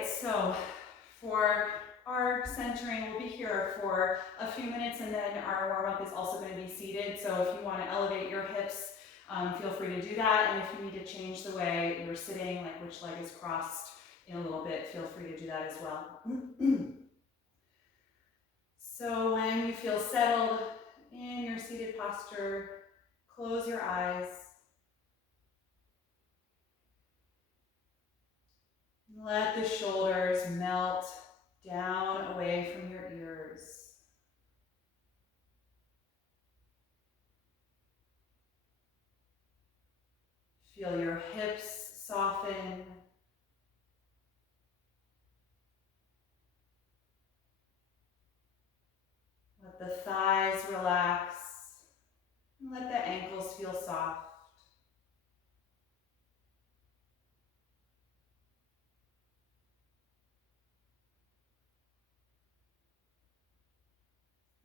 right, so for our centering, we'll be here for a few minutes, and then our warm-up is also going to be seated. So if you want to elevate your hips, feel free to do that. And if you need to change the way you're sitting, like which leg is crossed in a little bit, feel free to do that as well. So when you feel settled in your seated posture, close your eyes. Let the shoulders melt down away from your ears. Feel your hips soften. Let the thighs relax. And let the ankles feel soft.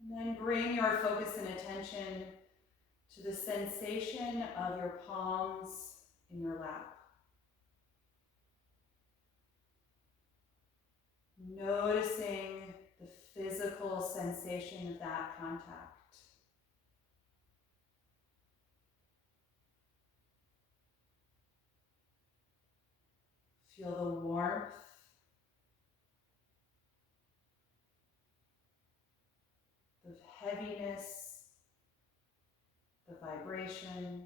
And then bring your focus and attention to the sensation of your palms in your lap. Noticing the physical sensation of that contact. Feel the warmth, the heaviness, the vibration.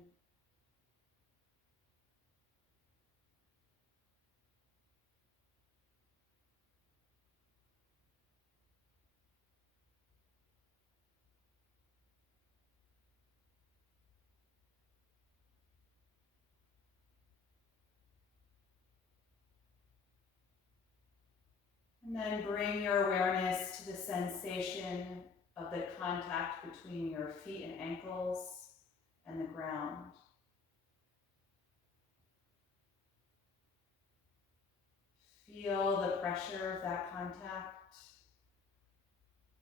And then bring your awareness to the sensation of the contact between your feet and ankles and the ground. Feel the pressure of that contact,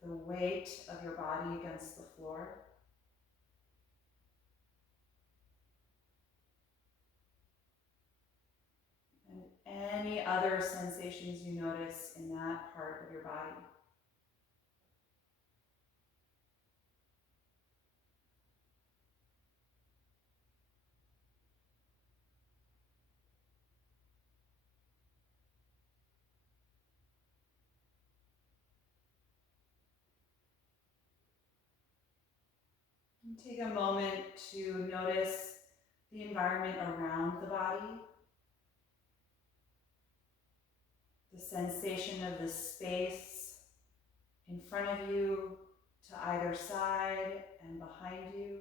the weight of your body against the floor. And any other sensations you notice in that part of your body. And take a moment to notice the environment around the body, the sensation of the space in front of you, to either side and behind you.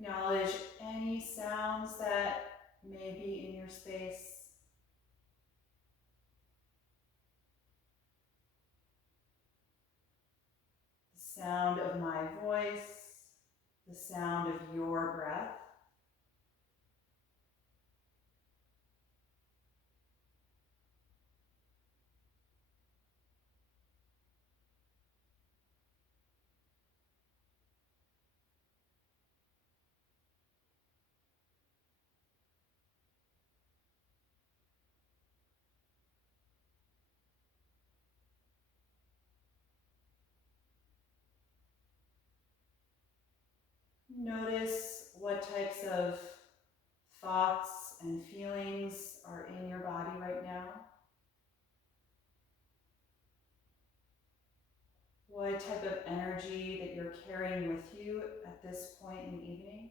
Acknowledge any sounds that may be in your space. The sound of my voice, the sound of your breath. Notice what types of thoughts and feelings are in your body right now. What type of energy that you're carrying with you at this point in the evening.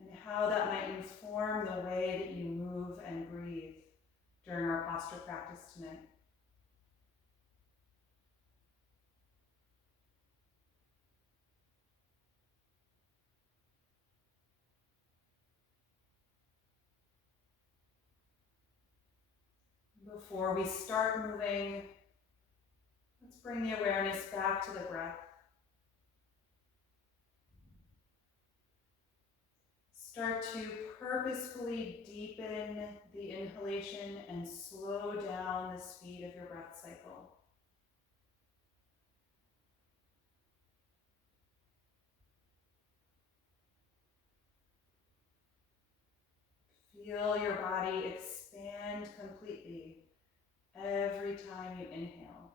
And how that might inform the way that you move and breathe during our posture practice tonight. Before we start moving, let's bring the awareness back to the breath. Start to purposefully deepen the inhalation and slow down the speed of your breath cycle. Feel your body expand completely every time you inhale.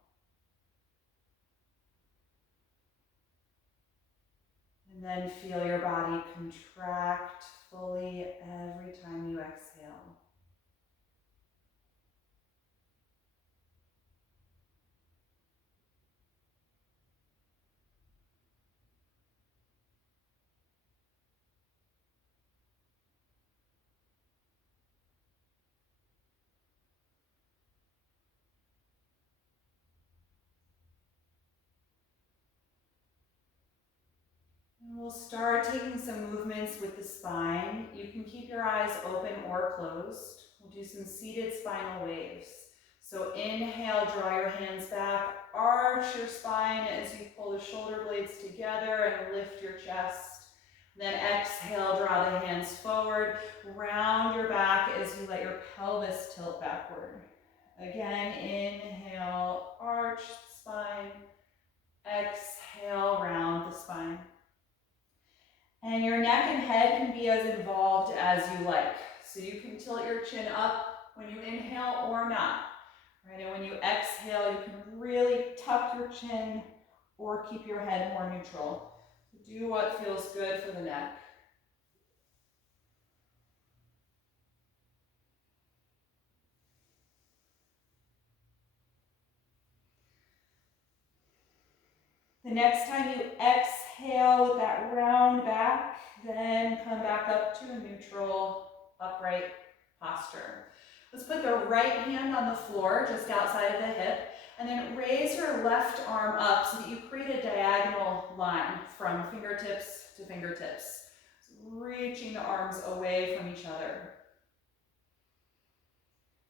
And then feel your body contract fully every time you exhale. And we'll start taking some movements with the spine. You can keep your eyes open or closed. We'll do some seated spinal waves. So inhale, draw your hands back, arch your spine as you pull the shoulder blades together and lift your chest. Then exhale, draw the hands forward, round your back as you let your pelvis tilt backward. Again, inhale, arch the spine. Exhale, round the spine. And your neck and head can be as involved as you like. So you can tilt your chin up when you inhale or not. Right? And when you exhale, you can really tuck your chin or keep your head more neutral. Do what feels good for the neck. The next time you exhale with that round back, then come back up to a neutral, upright posture. Let's put the right hand on the floor just outside of the hip, and then raise your left arm up so that you create a diagonal line from fingertips to fingertips. So reaching the arms away from each other.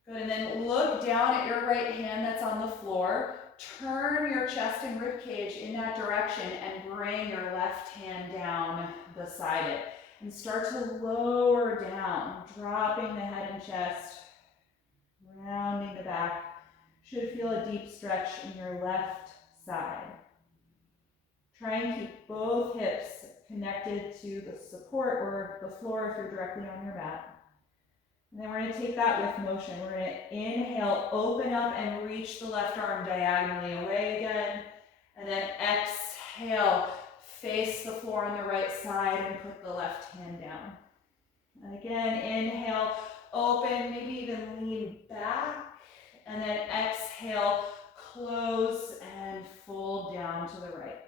Good, and then look down at your right hand that's on the floor. Turn your chest and rib cage in that direction and bring your left hand down beside it. And start to lower down, dropping the head and chest, rounding the back. Should feel a deep stretch in your left side. Try and keep both hips connected to the support or the floor if you're directly on your mat. And then we're going to take that with motion. We're going to inhale, open up and reach the left arm diagonally away again. And then exhale, face the floor on the right side and put the left hand down. And again, inhale, open, maybe even lean back. And then exhale, close and fold down to the right.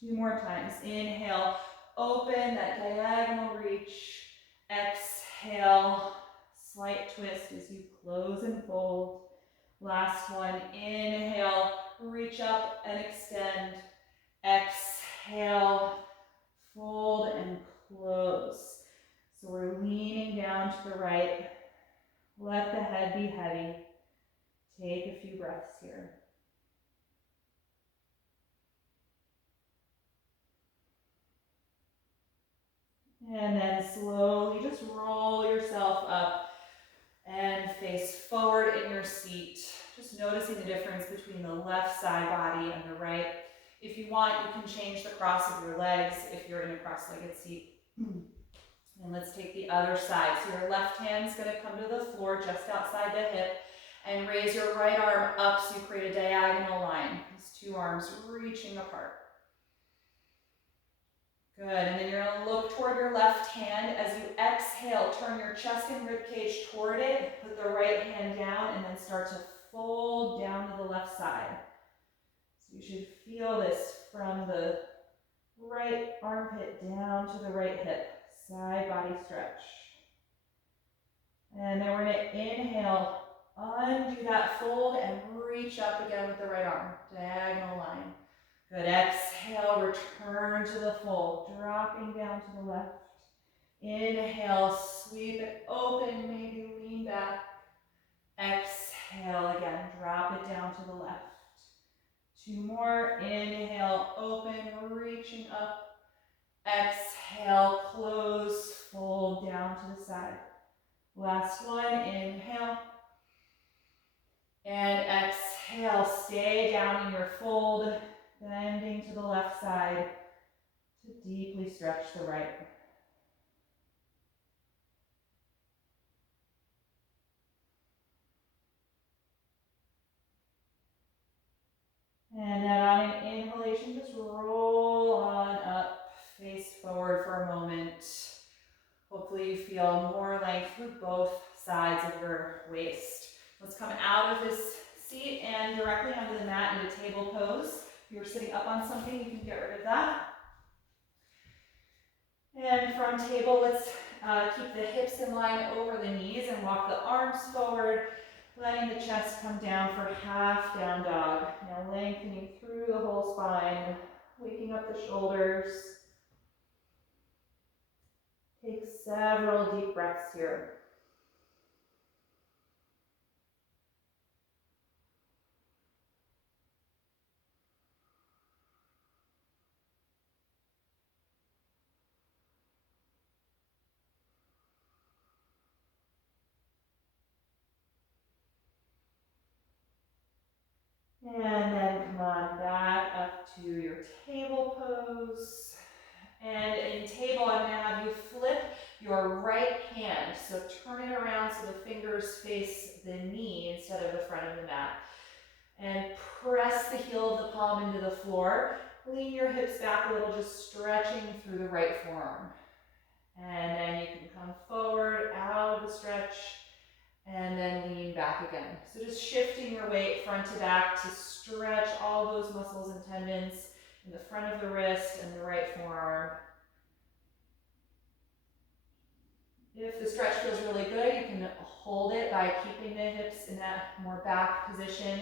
2 more times. Inhale, open, that diagonal reach. Exhale, slight twist as you close and fold. Last one, inhale, reach up and extend. Exhale, fold and close. So we're leaning down to the right. Let the head be heavy. Take a few breaths here. And then slowly just roll yourself up and face forward in your seat. Just noticing the difference between the left side body and the right. If you want, you can change the cross of your legs if you're in a cross-legged seat. And let's take the other side. So your left hand's going to come to the floor just outside the hip and raise your right arm up so you create a diagonal line. These 2 arms reaching apart. Good, and then you're going to look toward your left hand. As you exhale, turn your chest and rib cage toward it, put the right hand down, and then start to fold down to the left side. So you should feel this from the right armpit down to the right hip, side body stretch. And then we're going to inhale, undo that fold, and reach up again with the right arm, diagonal line. Good, exhale, return to the fold, dropping down to the left. Inhale, sweep it open, maybe lean back. Exhale again, drop it down to the left. 2 more, inhale, open, reaching up. Exhale, close, fold down to the side. Last one, inhale. And exhale, stay down in your fold, bending to the left side to deeply stretch the right. And then on an inhalation, just roll on up, face forward for a moment. Hopefully you feel more length through both sides of your waist. Let's come out of this seat and directly onto the mat into table pose. If you're sitting up on something, you can get rid of that. And from table, let's keep the hips in line over the knees and walk the arms forward, letting the chest come down for half down dog. Now lengthening through the whole spine, waking up the shoulders. Take several deep breaths here. And then come on back up to your table pose. And in table, I'm going to have you flip your right hand. So turn it around so the fingers face the knee instead of the front of the mat. And press the heel of the palm into the floor. Lean your hips back a little, just stretching through the right forearm. And then you can come forward, out of the stretch, and then lean back again. So just shifting your weight front to back to stretch all those muscles and tendons in the front of the wrist and the right forearm. If the stretch feels really good, you can hold it by keeping the hips in that more back position.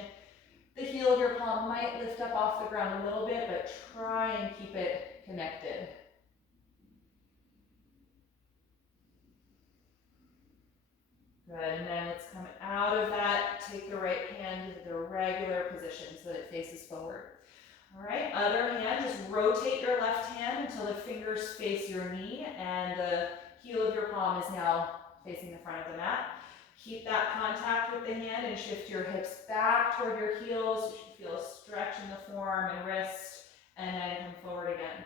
The heel of your palm might lift up off the ground a little bit, but try and keep it connected. Good, and then let's come out of that. Take the right hand to the regular position so that it faces forward. All right, other hand, just rotate your left hand until the fingers face your knee and the heel of your palm is now facing the front of the mat. Keep that contact with the hand and shift your hips back toward your heels. You should feel a stretch in the forearm and wrist, and then come forward again.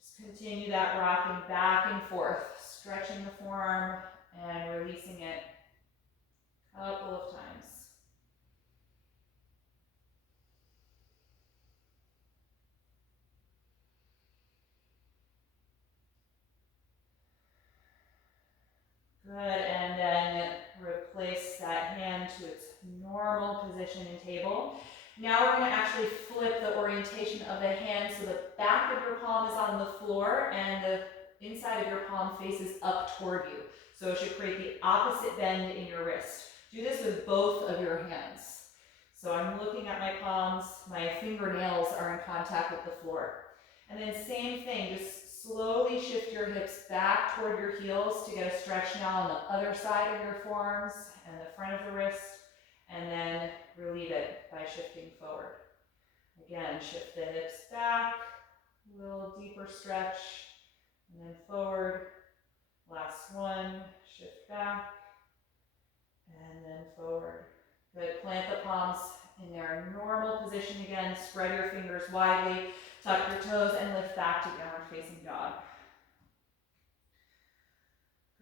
Just continue that rocking back and forth, stretching the forearm and releasing it a couple of times. Good, and then replace that hand to its normal position in table. Now we're going to actually flip the orientation of the hand so the back of your palm is on the floor and the inside of your palm faces up toward you. So it should create the opposite bend in your wrist. Do this with both of your hands. So I'm looking at my palms, my fingernails are in contact with the floor. And then same thing, just slowly shift your hips back toward your heels to get a stretch now on the other side of your forearms and the front of the wrist, and then relieve it by shifting forward. Again, shift the hips back, a little deeper stretch, and then forward. Last one, shift back, and then forward. Good, plant the palms in their normal position again, spread your fingers widely, tuck your toes, and lift back to downward facing dog.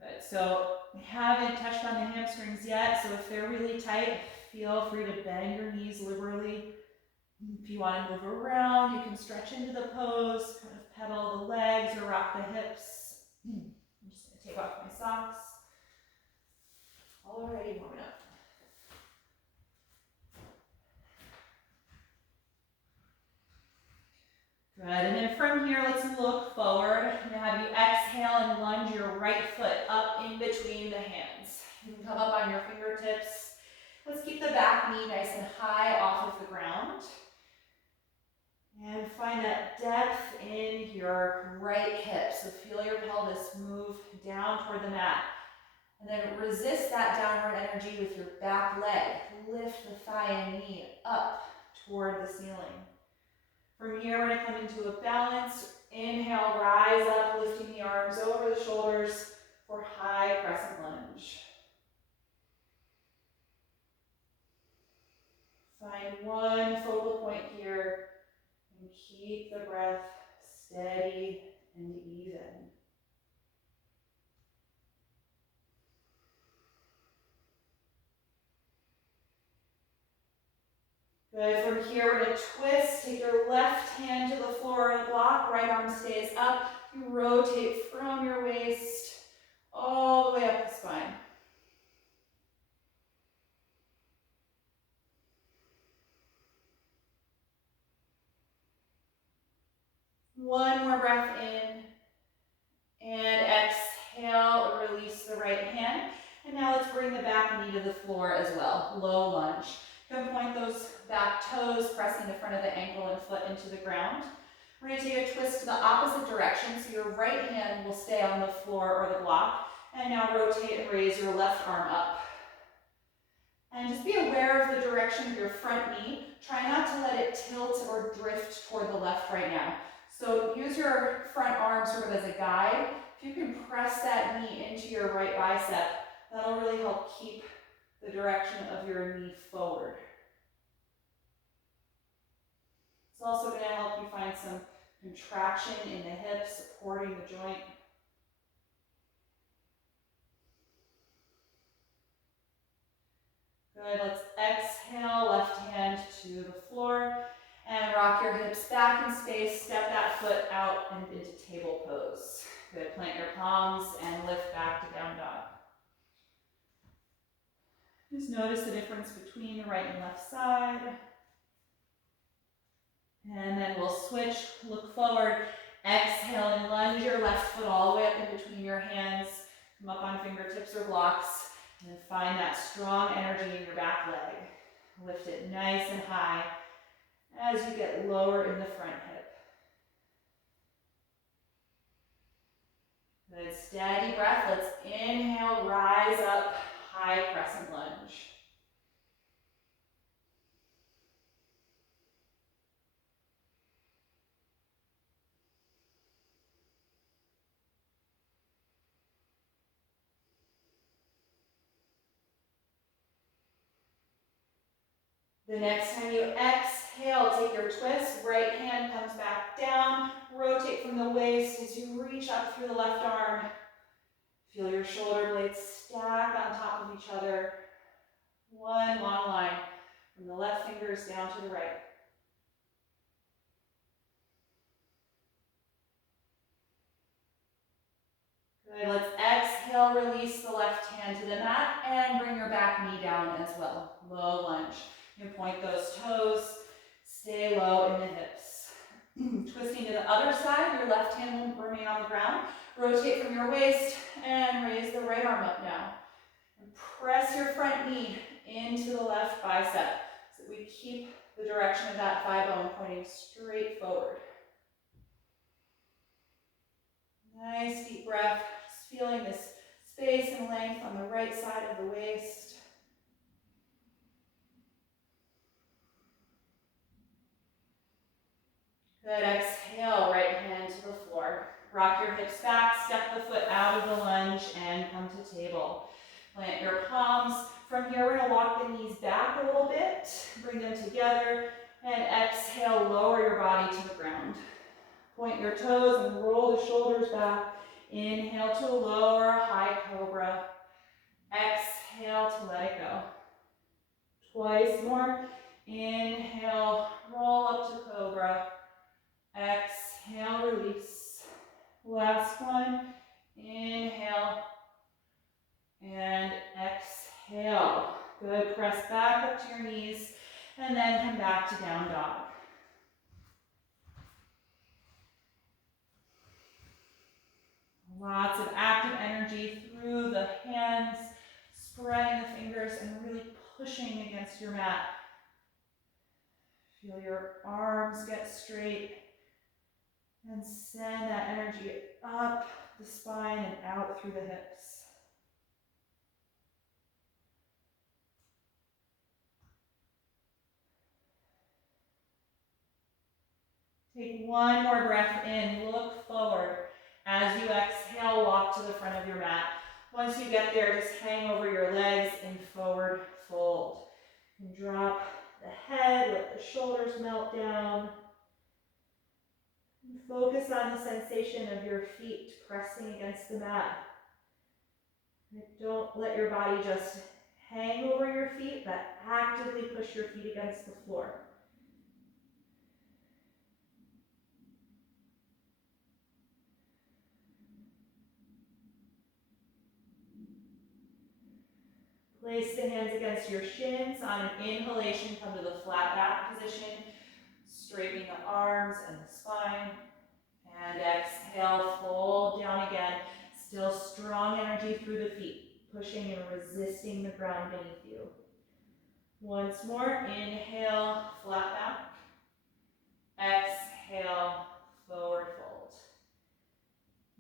Good, so we haven't touched on the hamstrings yet, so if they're really tight, feel free to bend your knees liberally. If you want to move around, you can stretch into the pose, kind of pedal the legs or rock the hips. I'm just going to take off my socks. Already warming up. Good, and then from here, let's look forward. I'm going to have you exhale and lunge your right foot up in between the hands. You can come up on your fingertips. Let's keep the back knee nice and high off of the ground. And find that depth in your right hip. So feel your pelvis move down toward the mat. And then resist that downward energy with your back leg. Lift the thigh and knee up toward the ceiling. From here, we're going to come into a balance Inhale, rise up, lifting the arms over the shoulders for high crescent lunge. Find one focal point here and keep the breath steady and even. Good. From here, we're going to twist. Take your left hand to the floor of the block. Right arm stays up. You rotate from your waist all the way up the spine. One more breath in. And exhale, release the right hand. And now let's bring the back knee to the floor as well. Low lunge. You can point those back toes, pressing the front of the ankle and foot into the ground. We're going to take a twist to the opposite direction, so your right hand will stay on the floor or the block. And now rotate and raise your left arm up. And just be aware of the direction of your front knee. Try not to let it tilt or drift toward the left right now. So use your front arm sort of as a guide. If you can press that knee into your right bicep, that'll really help keep the direction of your knee forward. It's also going to help you find some contraction in the hips, supporting the joint. Good, let's exhale, left hand to the floor, and rock your hips back in space, step that foot out and into table pose. Good, plant your palms and lift back to down dog. Just notice the difference between the right and left side. And then we'll switch, look forward, exhale and lunge your left foot all the way up in between your hands. Come up on fingertips or blocks. And find that strong energy in your back leg. Lift it nice and high as you get lower in the front hip. Good, steady breath. Let's inhale, rise up, high crescent lunge. The next time you exhale, take your twist, right hand comes back down, rotate from the waist as you reach up through the left arm. Feel your shoulder blades stack on top of each other. One long line from the left fingers down to the right. Good, let's exhale, release the left hand to the mat and bring your back knee down as well. Low lunge. You can point those toes, stay low in the hips. Twisting to the other side, your left hand will remain on the ground. Rotate from your waist and raise the right arm up now. And press your front knee into the left bicep so that we keep the direction of that thigh bone pointing straight forward. Nice deep breath, just feeling this space and length on the right side of the waist. Good, exhale, right hand to the floor. Rock your hips back, step the foot out of the lunge and come to table. Plant your palms. From here, we're going to walk the knees back a little bit, bring them together, and exhale, lower your body to the ground. Point your toes and roll the shoulders back. Inhale to lower, high cobra. Exhale to let it go. Twice more. Inhale, roll up to cobra. Exhale, release. Last one. Inhale and exhale. Good. Press back up to your knees and then come back to down dog. Lots of active energy through the hands, spreading the fingers and really pushing against your mat. Feel your arms get straight and send that energy up the spine and out through the hips. Take one more breath in, look forward. As you exhale, walk to the front of your mat. Once you get there, just hang over your legs in forward fold. And drop the head, let the shoulders melt down. And focus on the sensation of your feet pressing against the mat. And don't let your body just hang over your feet, but actively push your feet against the floor. Place the hands against your shins. On an inhalation, come to the flat back position, straightening the arms and the spine. And exhale, fold down again. Still strong energy through the feet, pushing and resisting the ground beneath you. Once more, inhale, flat back. Exhale, forward fold.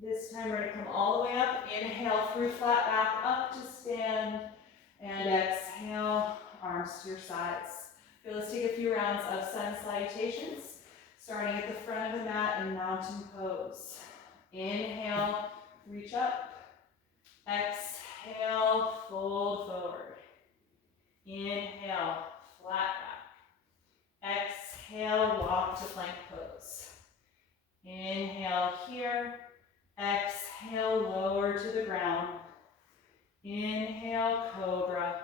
This time we're going to come all the way up. Inhale through flat back, up to stand. And exhale, arms to your sides. Okay, let's take a few rounds of sun salutations, starting at the front of the mat in mountain pose. Inhale, reach up. Exhale, fold forward. Inhale, flat back. Exhale, walk to plank pose. Inhale here. Exhale, lower to the ground. Inhale, cobra.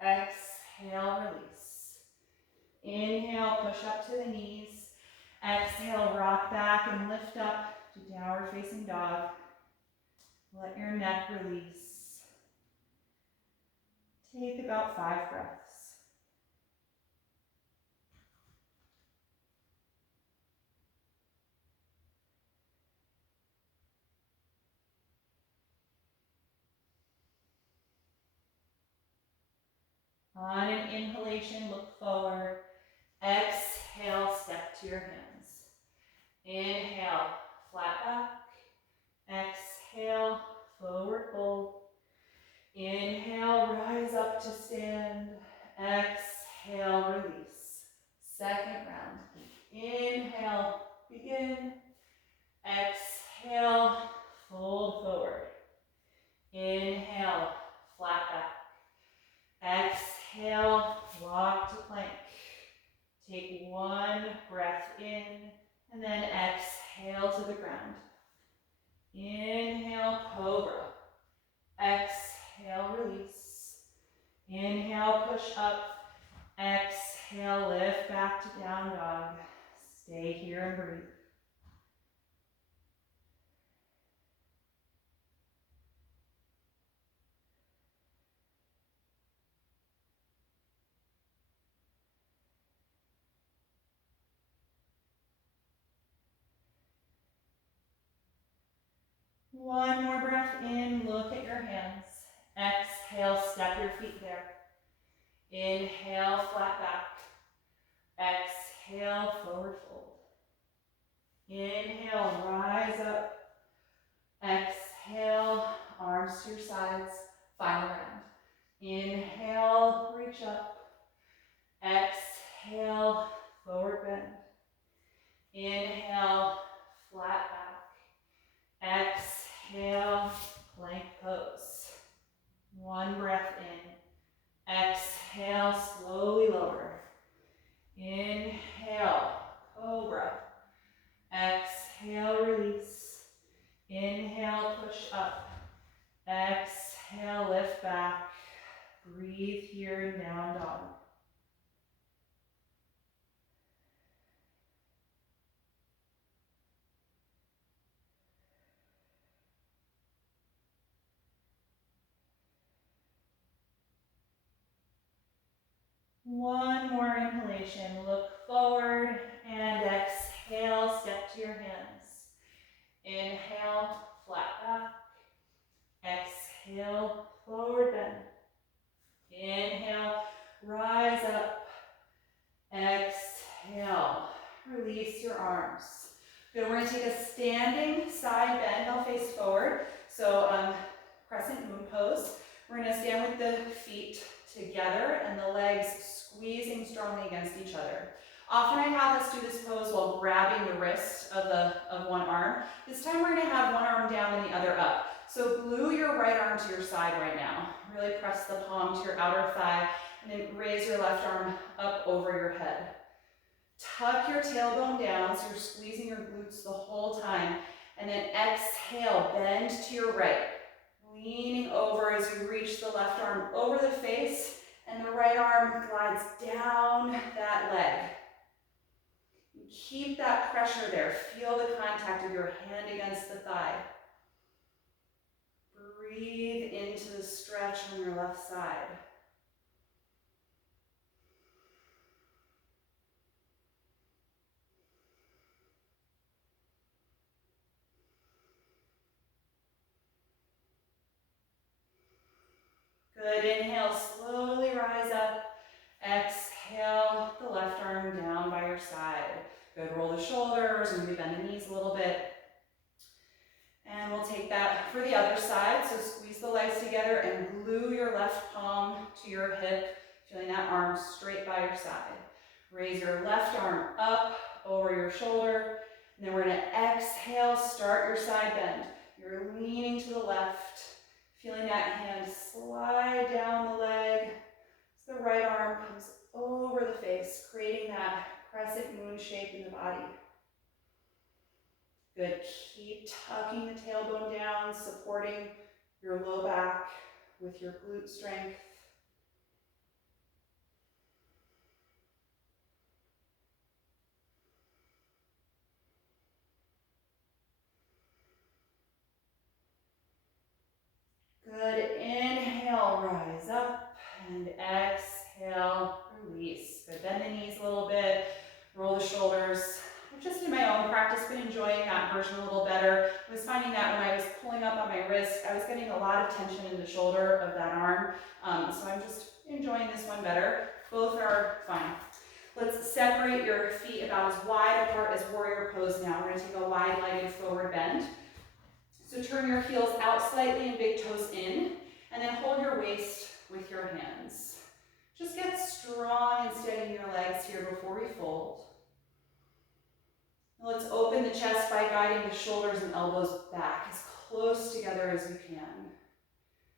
Exhale, release. Inhale, push up to the knees. Exhale, rock back and lift up to downward facing dog. Let your neck release. Take about 5 breaths. On an inhalation, look forward. Exhale, step to your hands. Inhale, flat back. Exhale, forward fold. Inhale, rise up to stand. Exhale, release. Second round. Inhale, begin. Exhale, fold forward. Inhale, flat back. Exhale, walk to plank. Take one breath in, and then exhale to the ground. Inhale, cobra. Exhale, release. Inhale, push up. Exhale, lift back to down dog. Stay here and breathe. One more breath in, look at your hands. Exhale, step your feet there. Inhale, flat back. Exhale, forward fold. Inhale, rise up. Exhale, arms to your sides. Final round. Inhale, reach up. Exhale, forward bend. Inhale, flat back. Exhale, plank pose. One breath in. Exhale, slowly lower. Inhale, cobra. Exhale, release. Inhale, push up. Exhale, lift back. Breathe here in down dog. One more inhalation. Look forward and exhale, step to your hands. Inhale, flat back. Exhale, forward bend. Inhale, rise up. Exhale, release your arms. Good, we're going to take a standing side bend. I'll face forward. So crescent moon pose. We're going to stand with the feet together and the legs squeezing strongly against each other. Often I have us do this pose while grabbing the wrist of one arm. This time we're going to have one arm down and the other up. So glue your right arm to your side right now. Really press the palm to your outer thigh and then raise your left arm up over your head. Tuck your tailbone down so you're squeezing your glutes the whole time. And then exhale, bend to your right. Leaning over as you reach the left arm over the face and the right arm glides down that leg. Keep that pressure there. Feel the contact of your hand against the thigh. Breathe into the stretch on your left side. Good, inhale, slowly rise up. Exhale, the left arm down by your side. Good, roll the shoulders, maybe bend the knees a little bit. And we'll take that for the other side. So squeeze the legs together and glue your left palm to your hip, feeling that arm straight by your side. Raise your left arm up over your shoulder. And then we're going to exhale, start your side bend. You're leaning to the left, feeling that hand slide down the leg. So the right arm comes over the face, creating that crescent moon shape in the body. Good, keep tucking the tailbone down, supporting your low back with your glute strength. Good, inhale, rise up, and exhale, release. Good, bend the knees a little bit, roll the shoulders. I've just in my own practice been enjoying that version a little better. I was finding that when I was pulling up on my wrist, I was getting a lot of tension in the shoulder of that arm. So I'm just enjoying this one better. Both are fine. Let's separate your feet about as wide apart as warrior pose now. We're going to take a wide-legged forward bend. So turn your heels out slightly and big toes in, and then hold your waist with your hands. Just get strong and steady in your legs here before we fold. Let's open the chest by guiding the shoulders and elbows back as close together as you can.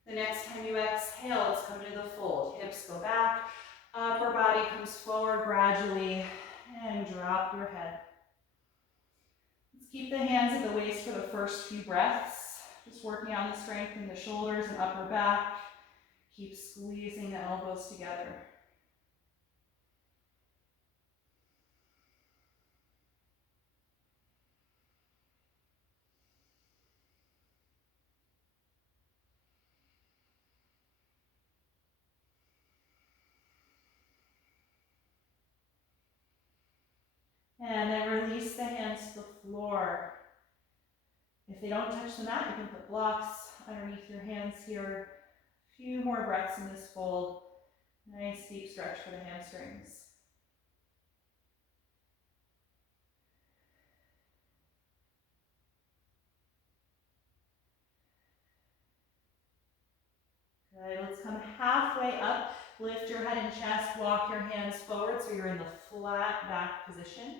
The next time you exhale, let's come into the fold. Hips go back, upper body comes forward gradually, and drop your head. Let's keep the hands at the waist for the first few breaths. Just working on the strength in the shoulders and upper back. Keep squeezing the elbows together. And then release the hands to the floor. If they don't touch the mat, you can put blocks underneath your hands here. A few more breaths in this fold. Nice deep stretch for the hamstrings. Good, let's come halfway up. Lift your head and chest, walk your hands forward so you're in the flat back position.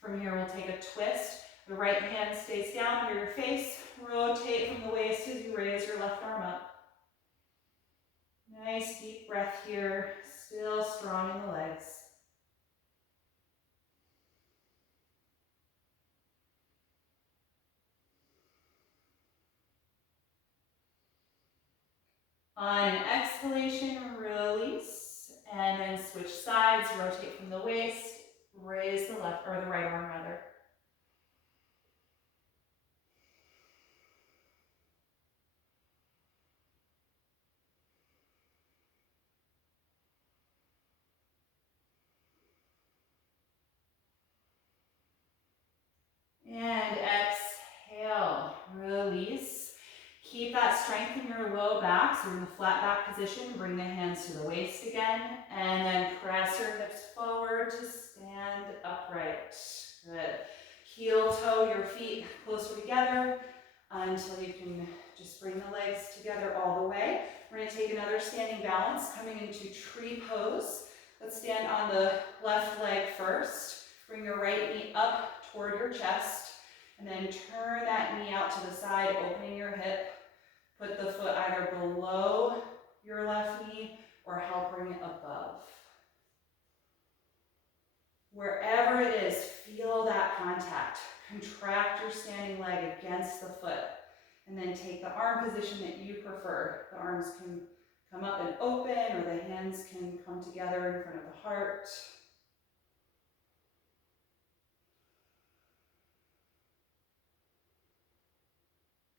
From here, we'll take a twist. The right hand stays down under your face. Rotate from the waist as you raise your left arm up. Nice deep breath here, still strong in the legs. On an exhalation, release, and then switch sides, rotate from the waist, raise the left or the right arm rather. And exhale, release. Keep that strength in your low back, so in the flat back position, bring the hands to the waist again, and then press your hips forward to stand upright. Good. Heel toe your feet closer together until you can just bring the legs together all the way. We're going to take another standing balance, coming into tree pose. Let's stand on the left leg first. Bring your right knee up toward your chest, and then turn that knee out to the side, opening your hip. Put the foot either below your left knee or help bring it above. Wherever it is, feel that contact. Contract your standing leg against the foot, and then take the arm position that you prefer. The arms can come up and open, or the hands can come together in front of the heart.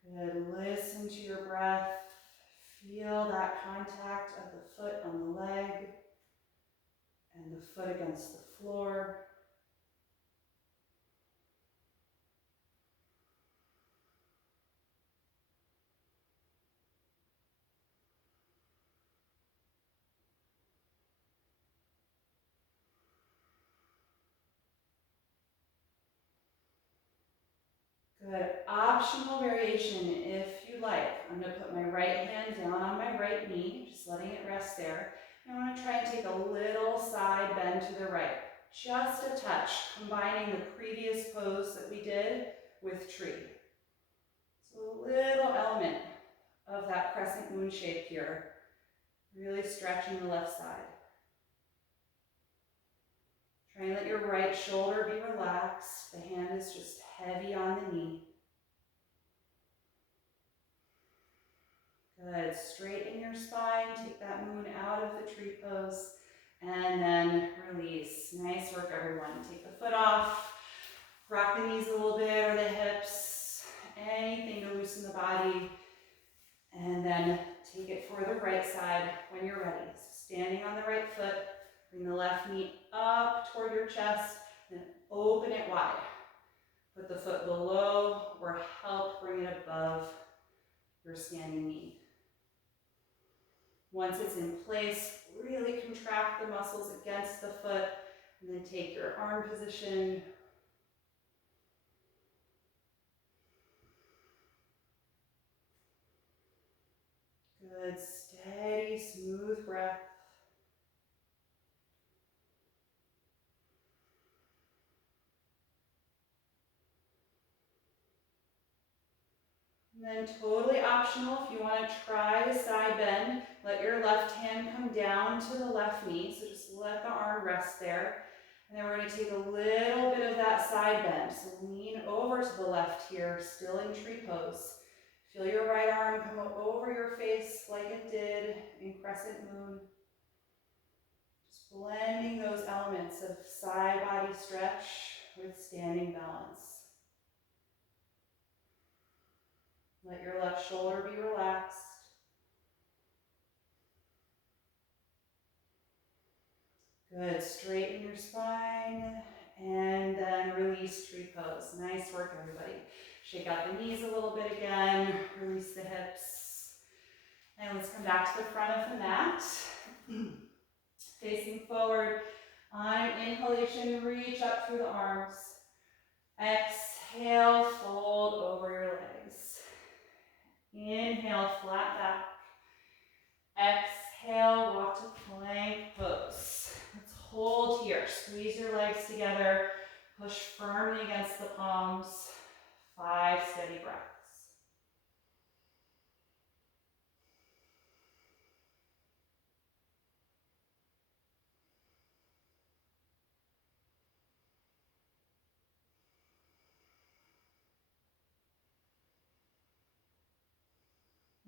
Good. Listen to your breath. Feel that contact of the foot on the leg and the foot against the floor. Good. Optional variation if you like. I'm going to put my right hand down on my right knee, just letting it rest there. I want to try and take a little side bend to the right. Just a touch, combining the previous pose that we did with tree. So a little element of that crescent moon shape here. Really stretching the left side. Try and let your right shoulder be relaxed. The hand is just heavy on the knee. Good. Straighten your spine. Take that moon out of the tree pose. And then release. Nice work, everyone. Take the foot off. Rock the knees a little bit or the hips. Anything to loosen the body. And then take it for the right side when you're ready. So standing on the right foot. Bring the left knee up toward your chest. Then open it wide. Put the foot below or help bring it above your standing knee. Once it's in place, really contract the muscles against the foot, and then take your arm position. Good, steady, smooth breath. And then totally optional, if you want to try a side bend, let your left hand come down to the left knee. So just let the arm rest there. And then we're going to take a little bit of that side bend. So lean over to the left here, still in tree pose. Feel your right arm come over your face like it did in crescent moon. Just blending those elements of side body stretch with standing balance. Let your left shoulder be relaxed. Good. Straighten your spine and then release tree pose. Nice work, everybody. Shake out the knees a little bit again. Release the hips. And let's come back to the front of the mat. Facing forward. On inhalation, reach up through the arms. Exhale, fold over your legs. Inhale, flat back. Exhale, walk to plank pose. Let's hold here. Squeeze your legs together. Push firmly against the palms. 5 steady breaths.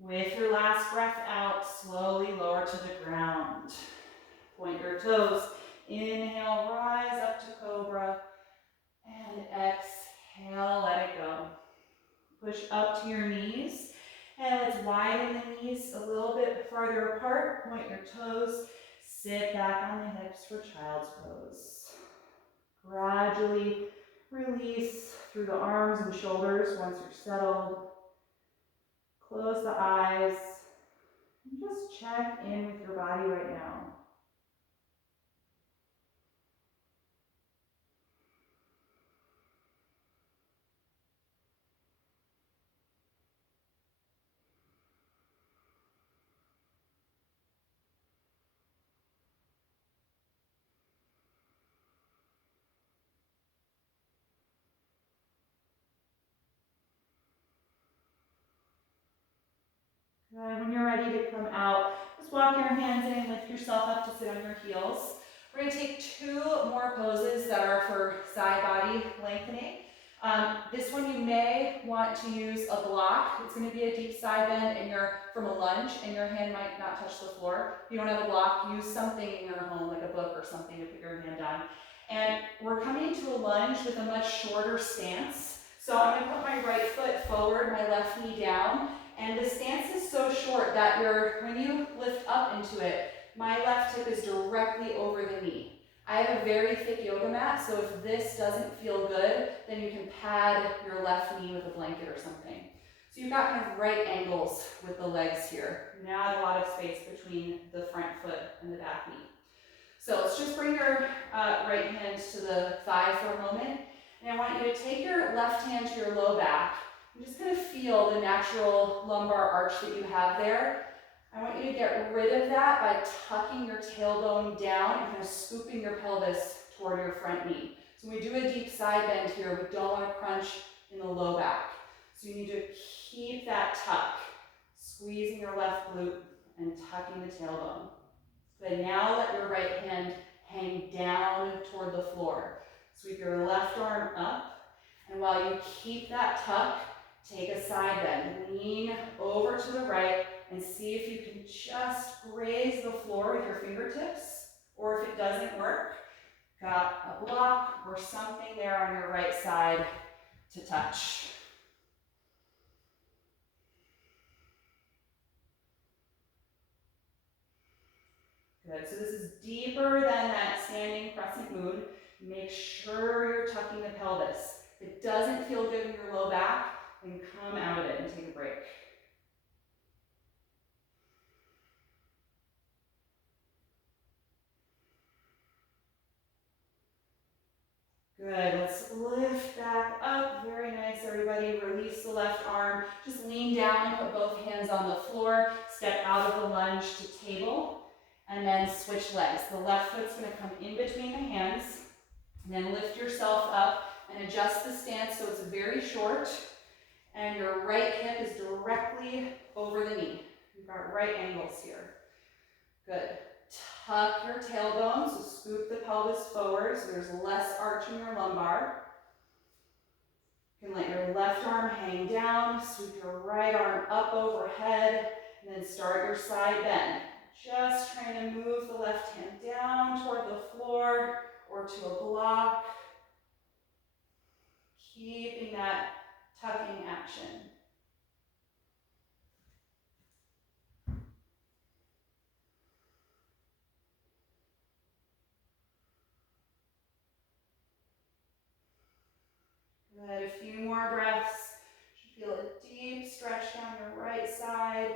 With your last breath out, slowly lower to the ground. Point your toes. Inhale, rise up to cobra. And exhale, let it go. Push up to your knees. And let's widen the knees a little bit farther apart. Point your toes. Sit back on the hips for child's pose. Gradually release through the arms and shoulders once you're settled. Close the eyes and just check in with your body right now. Good. When you're ready to come out, just walk your hands in, lift yourself up to sit on your heels. We're going to take 2 more poses that are for side body lengthening. This one you may want to use a block. It's going to be a deep side bend and from a lunge, and your hand might not touch the floor. If you don't have a block, use something in your home, like a book or something, to put your hand on. And we're coming into a lunge with a much shorter stance. So I'm going to put my right foot forward, my left knee down, and the stance is so short that when you lift up into it, my left hip is directly over the knee. I have a very thick yoga mat, so if this doesn't feel good, then you can pad your left knee with a blanket or something. So you've got kind of right angles with the legs here. Not a lot of space between the front foot and the back knee. So let's just bring your right hand to the thigh for a moment. And I want you to take your left hand to your low back. I'm just going to feel the natural lumbar arch that you have there. I want you to get rid of that by tucking your tailbone down and kind of scooping your pelvis toward your front knee. So when we do a deep side bend here, we don't want to crunch in the low back. So you need to keep that tuck, squeezing your left glute and tucking the tailbone. Good. Now let your right hand hang down toward the floor. Sweep your left arm up, and while you keep that tuck, take a side bend. Lean over to the right and see if you can just graze the floor with your fingertips, or if it doesn't work, got a block or something there on your right side to touch. Good. So this is deeper than that standing crescent moon. Make sure you're tucking the pelvis. If it doesn't feel good in your low back, then come out of it and take a break. Good. Let's lift back up. Very nice, everybody. Release the left arm. Just lean down and put both hands on the floor. Step out of the lunge to table. And then switch legs. The left foot's going to come in between the hands. And then lift yourself up and adjust the stance so it's very short. And your right hip is directly over the knee. You've got right angles here. Good. Tuck your tailbone, so scoop the pelvis forward so there's less arch in your lumbar. You can let your left arm hang down, sweep your right arm up overhead, and then start your side bend. Just trying to move the left hand down toward the floor or to a block. Keeping that tucking action. Good. A few more breaths. You should feel a deep stretch down your right side.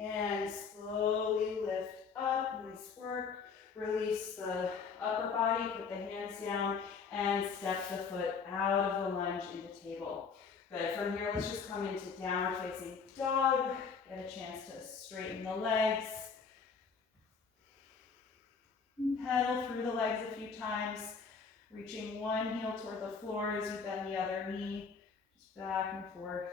And slowly lift up. Nice work. Release the upper body, put the hands down, and step the foot out of the lunge into table. Good. From here, let's just come into downward facing dog. Get a chance to straighten the legs. Pedal through the legs a few times, reaching one heel toward the floor as you bend the other knee. Just back and forth.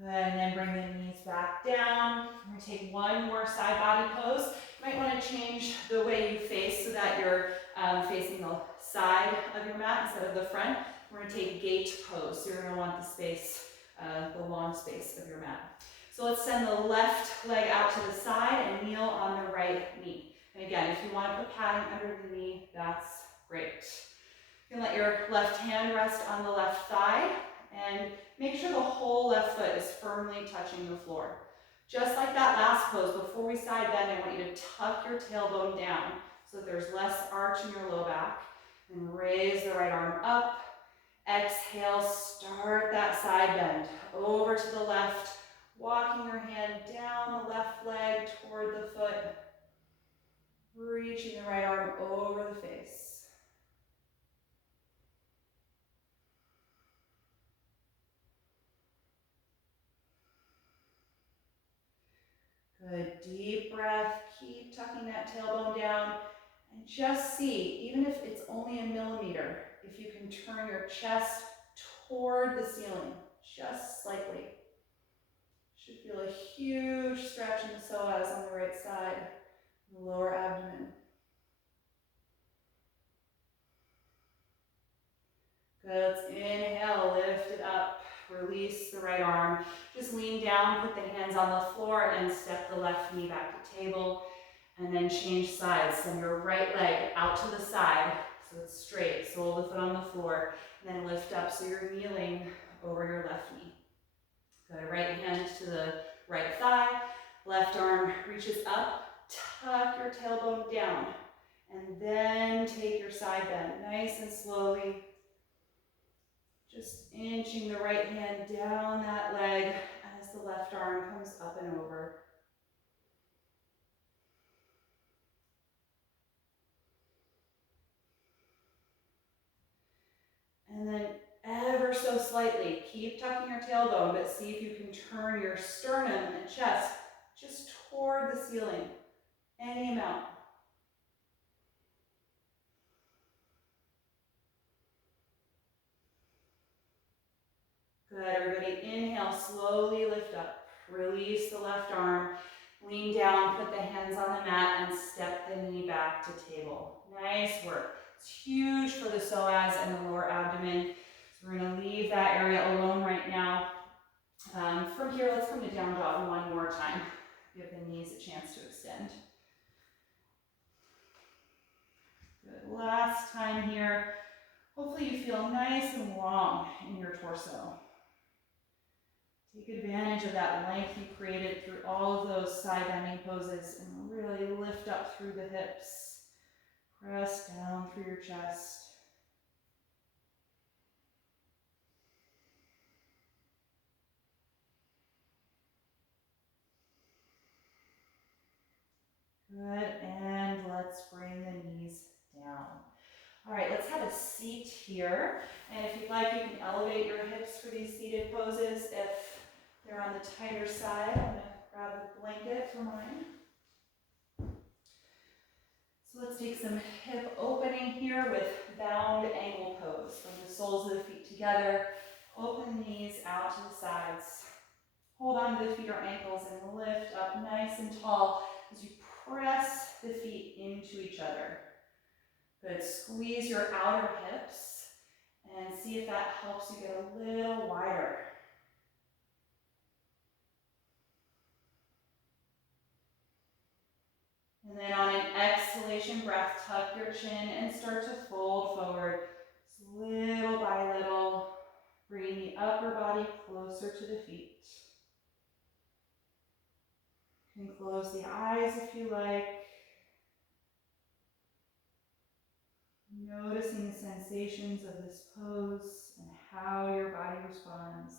Good, and then bring the knees back down. We're going to take one more side body pose. You might want to change the way you face so that you're facing the side of your mat instead of the front. We're going to take gate pose, so you're going to want the space, the long space of your mat. So let's send the left leg out to the side and kneel on the right knee. And again, if you want to put padding under the knee, that's great. You can let your left hand rest on the left thigh and make sure the whole left foot is firmly touching the floor. Just like that last pose, before we side bend, I want you to tuck your tailbone down so that there's less arch in your low back. And raise the right arm up. Exhale, start that side bend. Over to the left, walking your hand down the left leg toward the foot, reaching the right arm over the face. Good, deep breath, keep tucking that tailbone down, and just see, even if it's only a millimeter, if you can turn your chest toward the ceiling, just slightly. Should feel a huge stretch in the psoas on the right side, the lower abdomen. Good, let's inhale, lift it up, release the right arm. Just lean down, put the hands on the floor, and step the left knee back to table. And then change sides. Send your right leg out to the side, so it's straight, sole of the foot on the floor. And then lift up so you're kneeling over your left knee. Good, right hand to the right thigh, left arm reaches up, tuck your tailbone down, and then take your side bend, nice and slowly. Just inching the right hand down that leg as the left arm comes up and over. And then ever so slightly, keep tucking your tailbone, but see if you can turn your sternum and chest just toward the ceiling, any amount. Good, everybody, inhale, slowly lift up, release the left arm, lean down, put the hands on the mat, and step the knee back to table. Nice work. It's huge for the psoas and the lower abdomen. So we're gonna leave that area alone right now. From here, let's come to down dog one more time. Give the knees a chance to extend. Good, last time here. Hopefully you feel nice and long in your torso. Take advantage of that length you created through all of those side bending poses and really lift up through the hips. Press down through your chest. Good, and let's bring the knees down. All right, let's have a seat here. And if you'd like, you can elevate your hips for these seated poses. If they're on the tighter side, I'm gonna grab a blanket for mine. So let's take some hip opening here with bound ankle pose. From the soles of the feet together, open the knees out to the sides. Hold on to the feet or ankles and lift up nice and tall as you press the feet into each other. Good, squeeze your outer hips and see if that helps you get a little wider. And then on an exhalation breath, tuck your chin and start to fold forward. Just little by little, bring the upper body closer to the feet. You can close the eyes if you like. Noticing the sensations of this pose and how your body responds.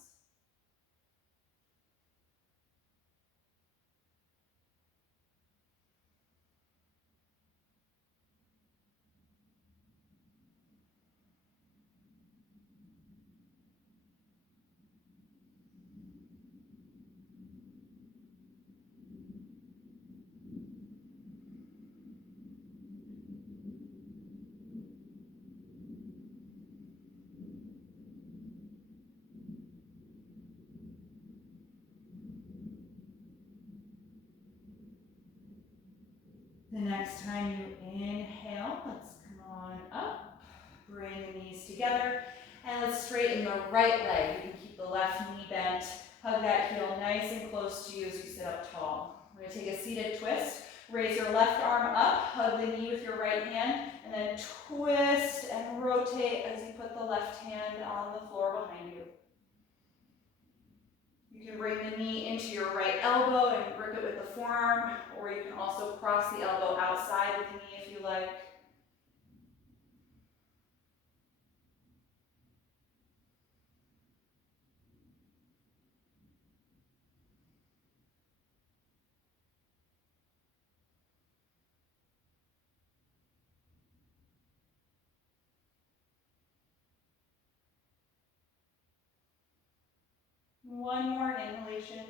The next time you inhale, let's come on up, bring the knees together, and let's straighten the right leg. You can keep the left knee bent, hug that heel nice and close to you as you sit up tall. We're going to take a seated twist, raise your left arm up, hug the knee with your right hand, and then twist and rotate as you put the left hand on the floor behind you. You can bring the knee into your right elbow and grip it with the forearm, or you can also cross the elbow outside of the knee if you like. One more inhalation.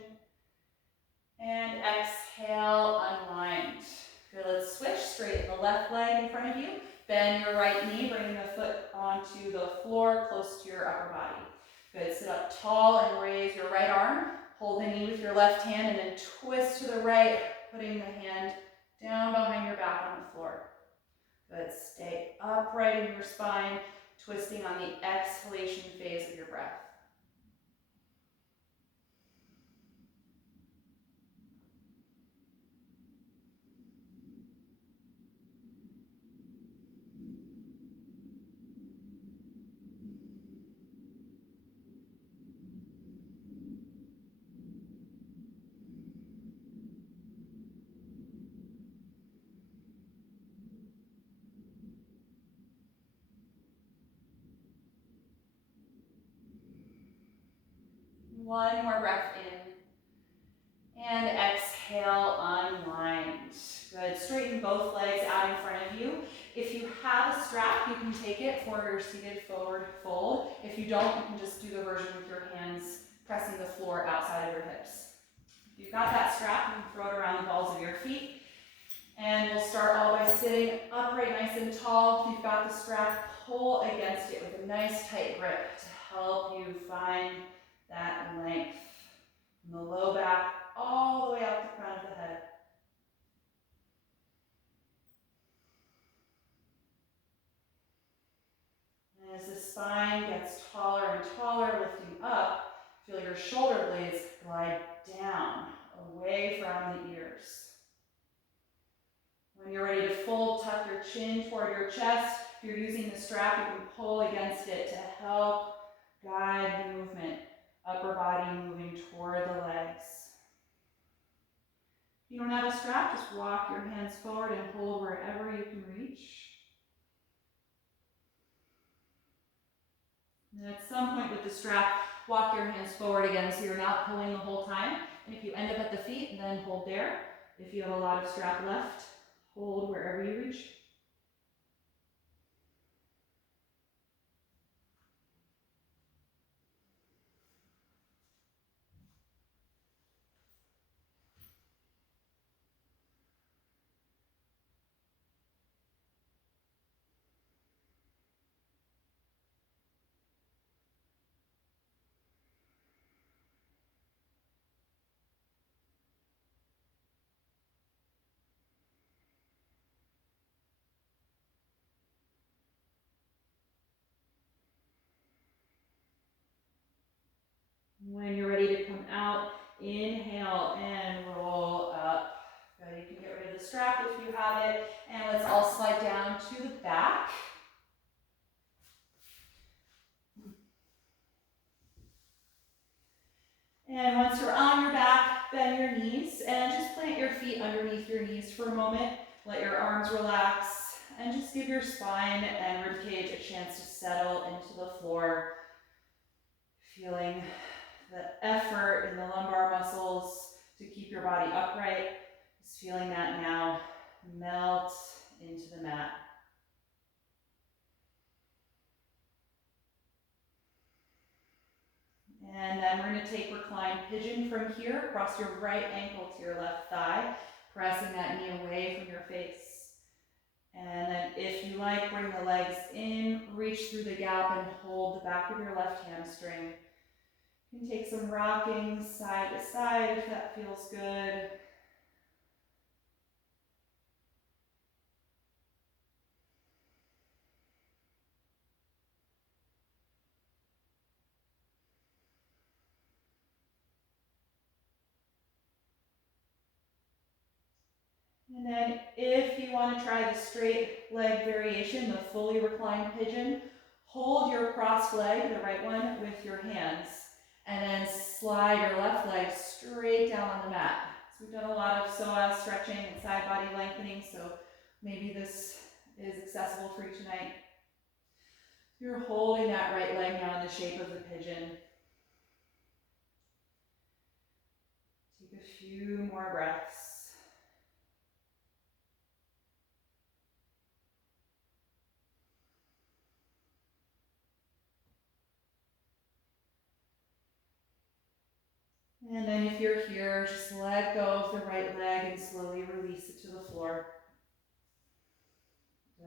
And exhale, unwind. Good, let's switch. Straighten the left leg in front of you. Bend your right knee, bringing the foot onto the floor close to your upper body. Good, sit up tall and raise your right arm. Hold the knee with your left hand and then twist to the right, putting the hand down behind your back on the floor. Good, stay upright in your spine, twisting on the exhalation phase of your breath. One more breath in. And exhale, unwind. Good, straighten both legs out in front of you. If you have a strap, you can take it for your seated forward fold. If you don't, you can just do the version with your hands pressing the floor outside of your hips. If you've got that strap, you can throw it around the balls of your feet. And we'll start all by sitting upright, nice and tall. If you've got the strap, pull against it with a nice tight grip to help you find that length from the low back all the way out the front of the head. And as the spine gets taller and taller, lifting up, feel your shoulder blades glide down, away from the ears. When you're ready to fold, tuck your chin toward your chest. If you're using the strap, you can pull against it to help guide the movement. Upper body moving toward the legs. If you don't have a strap, just walk your hands forward and hold wherever you can reach. And at some point with the strap, walk your hands forward again so you're not pulling the whole time. And if you end up at the feet, then hold there. If you have a lot of strap left, hold wherever you reach. When you're ready to come out, inhale and roll up. Good. You can get rid of the strap if you have it. And let's all slide down to the back. And once you're on your back, bend your knees and just plant your feet underneath your knees for a moment. Let your arms relax and just give your spine and ribcage a chance to settle into the floor. Feeling the effort in the lumbar muscles to keep your body upright. Just feeling that now melt into the mat. And then we're going to take reclined pigeon from here, cross your right ankle to your left thigh, pressing that knee away from your face. And then if you like, bring the legs in, reach through the gap and hold the back of your left hamstring. You can take some rocking side to side if that feels good. And then if you want to try the straight leg variation, the fully reclined pigeon, hold your crossed leg, the right one, with your hands. And then slide your left leg straight down on the mat. So we've done a lot of psoas stretching and side body lengthening, so maybe this is accessible for you tonight. You're holding that right leg now in the shape of the pigeon. Take a few more breaths. And then if you're here, just let go of the right leg and slowly release it to the floor.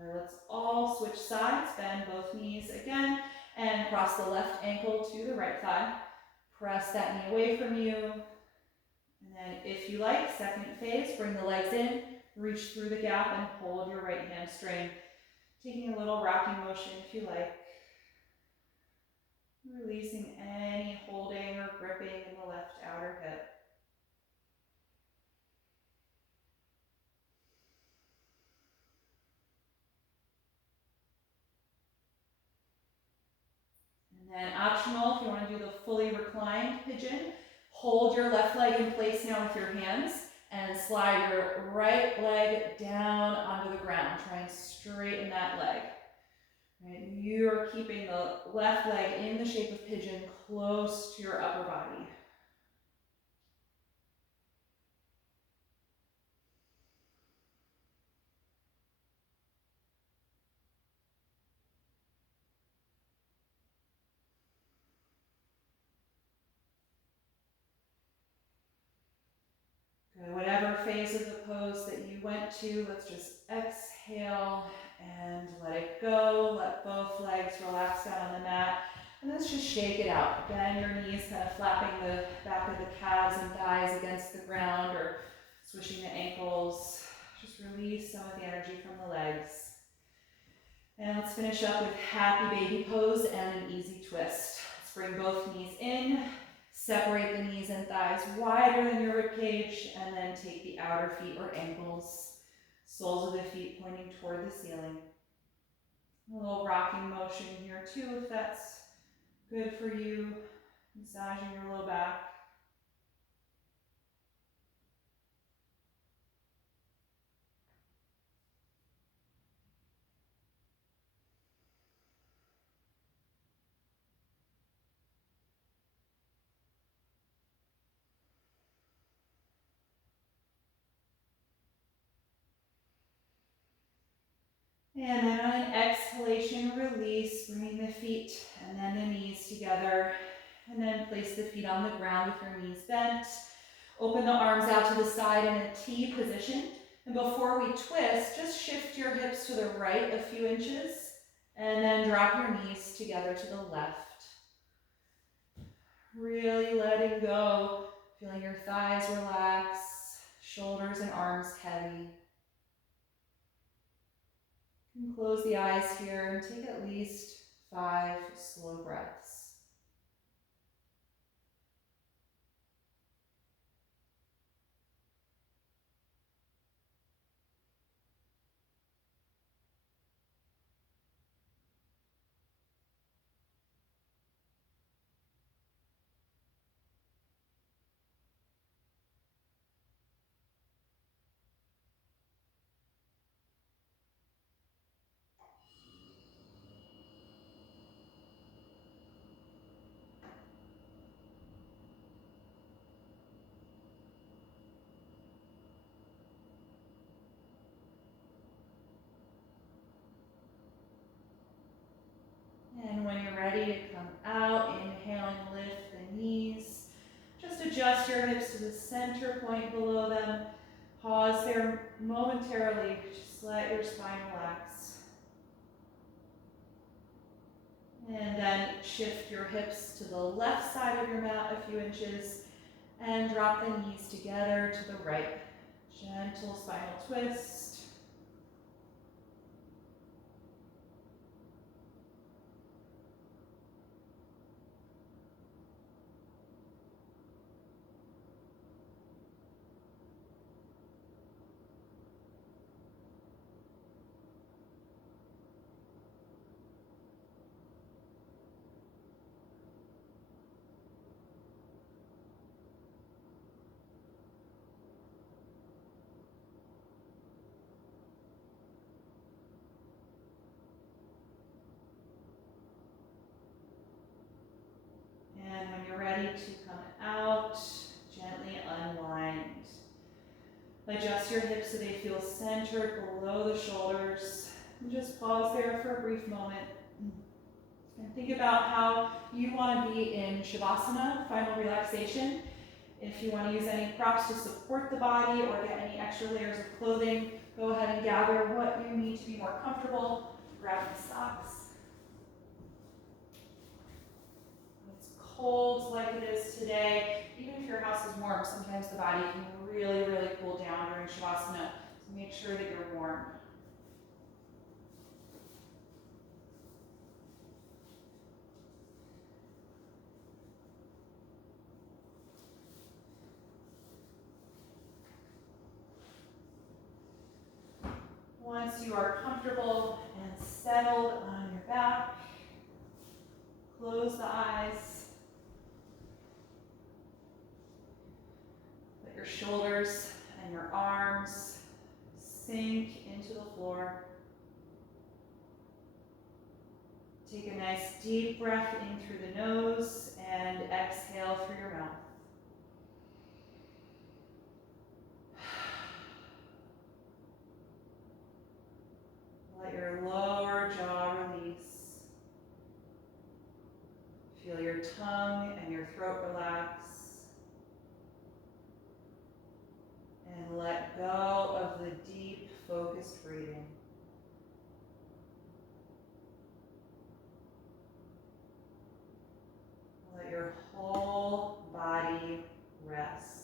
Let's all switch sides, bend both knees again, and cross the left ankle to the right thigh. Press that knee away from you. And then if you like, second phase, bring the legs in, reach through the gap and hold your right hamstring. Taking a little rocking motion if you like. Releasing any holding or gripping in the left outer hip. And then optional, if you want to do the fully reclined pigeon, hold your left leg in place now with your hands and slide your right leg down onto the ground. Try and straighten that leg. Right? You're keeping the left leg in the shape of pigeon close to your upper body. Good. Whatever phase of the pose that you went to, let's just exhale and let it go. Let both legs relax down on the mat. And let's just shake it out. Bend your knees, kind of flapping the back of the calves and thighs against the ground or swishing the ankles. Just release some of the energy from the legs. And let's finish up with happy baby pose and an easy twist. Let's bring both knees in. Separate the knees and thighs wider than your rib cage, and then take the outer feet or ankles, soles of the feet pointing toward the ceiling. A little rocking motion here too, if that's good for you, massaging your low back. And then on an exhalation, release, bringing the feet and then the knees together. And then place the feet on the ground with your knees bent. Open the arms out to the side in a T position. And before we twist, just shift your hips to the right a few inches. And then drop your knees together to the left. Really letting go, feeling your thighs relax, shoulders and arms heavy. You can close the eyes here and take at least 5 slow breaths. And when you're ready to come out, inhaling, lift the knees. Just adjust your hips to the center point below them. Pause there momentarily. Just let your spine relax. And then shift your hips to the left side of your mat a few inches and drop the knees together to the right. Gentle spinal twist. And when you're ready to come out, gently unwind. Adjust your hips so they feel centered below the shoulders. And just pause there for a brief moment. And think about how you want to be in Shavasana, final relaxation. If you want to use any props to support the body or get any extra layers of clothing, go ahead and gather what you need to be more comfortable. Grab the socks. It's cold like it is today. Even if your house is warm, sometimes the body can really, really cool down during Shavasana. So make sure that you're warm. Once you are comfortable and settled on your back, close the eyes. Let your shoulders and your arms sink into the floor. Take a nice deep breath in through the nose and exhale through your mouth. Let your lower jaw release. Feel your tongue and your throat relax. And let go of the deep, focused breathing. Let your whole body rest.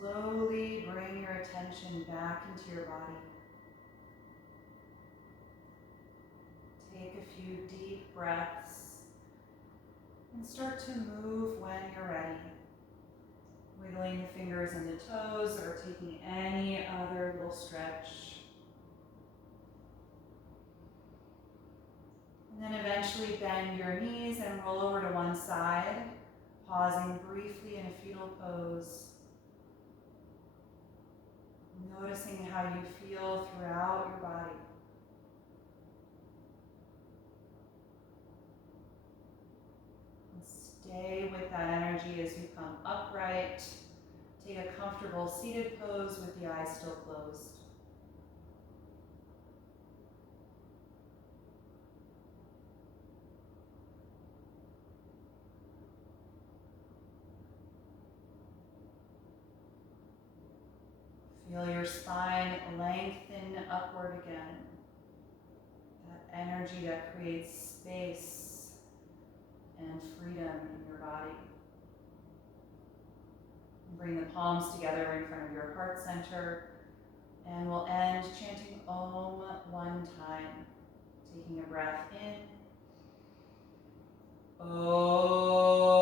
Slowly bring your attention back into your body. Take a few deep breaths and start to move when you're ready. Wiggling the fingers and the toes or taking any other little stretch. And then eventually bend your knees and roll over to one side, pausing briefly in a fetal pose. Noticing how you feel throughout your body. And Stay with that energy as you come upright. Take a comfortable seated pose with the eyes still closed. Feel your spine lengthen upward again. That energy that creates space and freedom in your body. Bring the palms together in front of your heart center, and we'll end chanting Om one time. Taking a breath in. Om.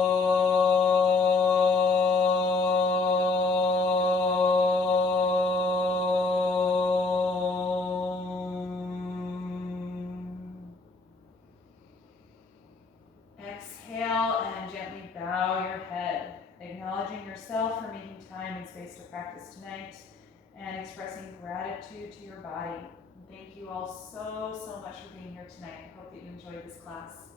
Exhale and gently bow your head, acknowledging yourself for making time and space to practice tonight and expressing gratitude to your body. Thank you all so much for being here tonight. I hope that you enjoyed this class.